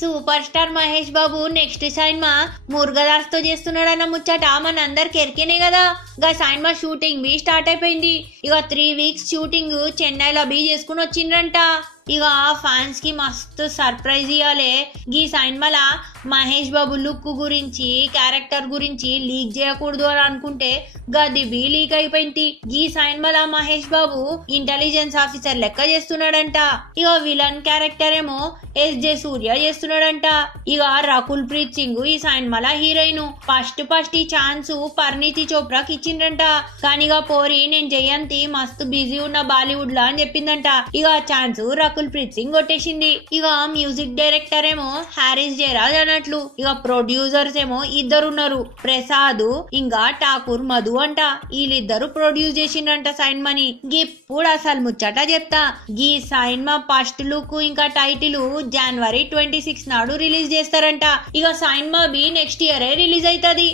Super star Mahesh Babu next cinema Murugadoss తో చేస్తున్నాడన్న ముచ్చట మన అందరికి ఎరికేనే కదా. గా సినిమా షూటింగ్ బి స్టార్ట్ అయిపోయింది. ఇక 3 weeks షూటింగ్ చెన్నైలో బి చేసుకుని వచ్చిండ్రంట. ఇక ఫ్యాన్స్ కి మస్తు సర్ప్రైజ్ ఇవ్వాలి. ఈ సినిమాల మహేష్ బాబు లుక్ గురించి క్యారెక్టర్ గురించి లీక్ చేయకూడదు అని అనుకుంటే గది బి లీక్ అయిపోయింది. ఈ సినిమాల మహేష్ బాబు ఇంటెలిజెన్స్ ఆఫీసర్ లెక్క చేస్తున్నాడంట. ఇక విలన్ క్యారెక్టర్ ఏమో ఎస్జే సూర్య చేస్తున్నాడంట. ఇక రకుల్ ప్రీత్ సింగ్ ఈ సినిమాల హీరోయిన్. ఫస్ట్ ఈ ఛాన్స్ పరిణీతి చోప్రాకి ఇచ్చిండ్రంట. కానీ ఇక పోరి నేను జయంతి మస్తు బిజీ ఉన్న బాలీవుడ్ లో అని చెప్పిందంట. ఇక ఛాన్స్ రకుల్ ప్రీత్ సింగ్ కొట్టేసింది. ఇక మ్యూజిక్ డైరెక్టర్ ఏమో హారిస్ జయరాజ్ అన్నట్లు. ఇక ప్రొడ్యూసర్స్ ఏమో ఇద్దరున్నారు, ప్రసాద్ ఇంకా ఠాకూర్ మధు అంట. వీళ్ళిద్దరు ప్రొడ్యూస్ చేసిండ్రంట సినిమాని. ఇప్పుడు అసలు ముచ్చట చెప్తా. ఈ సినిమా ఫస్ట్ లుక్ ఇంకా టైటిల్ January 26 నాడు రిలీజ్ చేస్తారంట. ఇక సినిమా బి నెక్స్ట్ ఇయర్ రిలీజ్ అవుతుంది.